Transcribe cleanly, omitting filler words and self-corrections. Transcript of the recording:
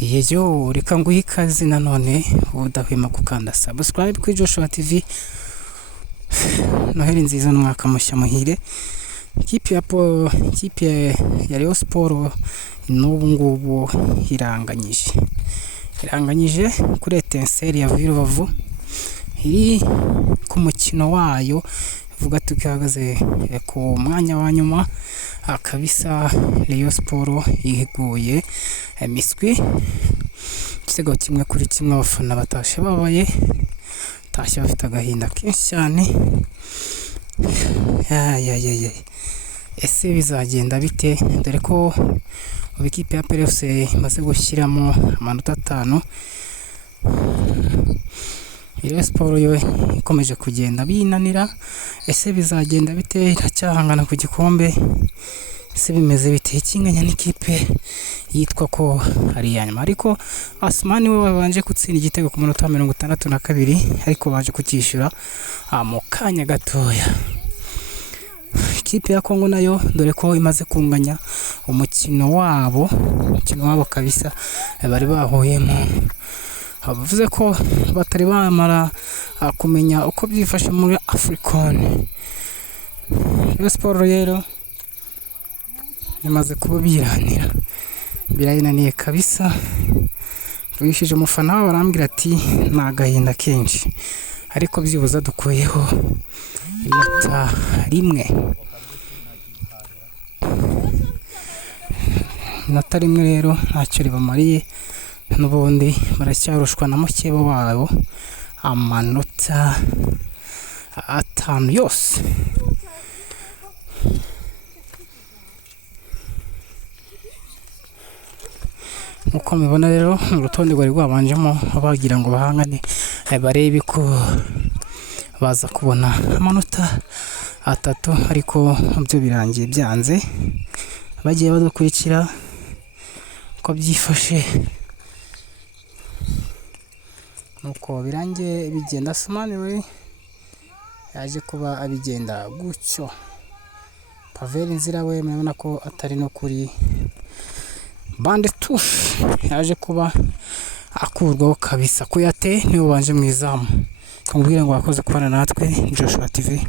Yeyo reka nguhe ikaze nanone udahwema gukanda subscribe kuri Joshua TV. Noheli nziza n'umwaka mushya muhire. Ikipe ya Rayon Sport n'ubu ngubu iranganyije kuri Etincelle ya Rubavu, iri ku mukino wayo vuga tukihagaze ku mwanya wa nyuma. Kabisa Rayon Sport yiguye miswi igitego kimwe kuri kimwe. Abafana batashe babaye, tashe bafite agahinda kenshi cyane. Ese bizagenda bite? Dore ko ikipe ya PFC imaze gushyiramo amanota 5. Rayon Sport yo ikomeje kugenda binanira. Ese bizagenda bite? Iracyahangana ku gikombe. Ese bimeze bite? Ikinganya n'ikipe yitwa ko ari yanyuma, ariko Asmani we babanje gutsinda igitego ku munota 62, ariko baje kukishyura mu kanya gatoya. Ikipe ya Kongo nayo dore ko imaze kunganya umukino wabo kabisa bari bahuyemo. Bavuze ko batari bamara kumenya uko byifashe muri African. Rayon Sport rero imaze kuba birayinaniye kabisa. Vugishije umufana wabo arambwira ati nta gahinda kenshi, ariko byibuza dukuyeho inota rimwe. Inota rimwe rero ntacyo ribamariye, n'ubundi baracyarushwa na mukeba wabo amanota 5 yose. Uko mubibona rero urutonde rwari rwabanjemo bagira ngo bahangane barebe ko baza kubona amanota 3, ariko byo birangiye byanze. Bagiye badukurikira ko byifashe nuko birangiye bigenda. Asmani we yaje kuba abigenda gutyo. Pavel Nzira we murabona ko atari no kuri bande touche, yaje kuba akurwaho kabisa. Kuyate niwe banje mu izamu. Kamubwira ngo wakoze kubana natwe Joshua TV.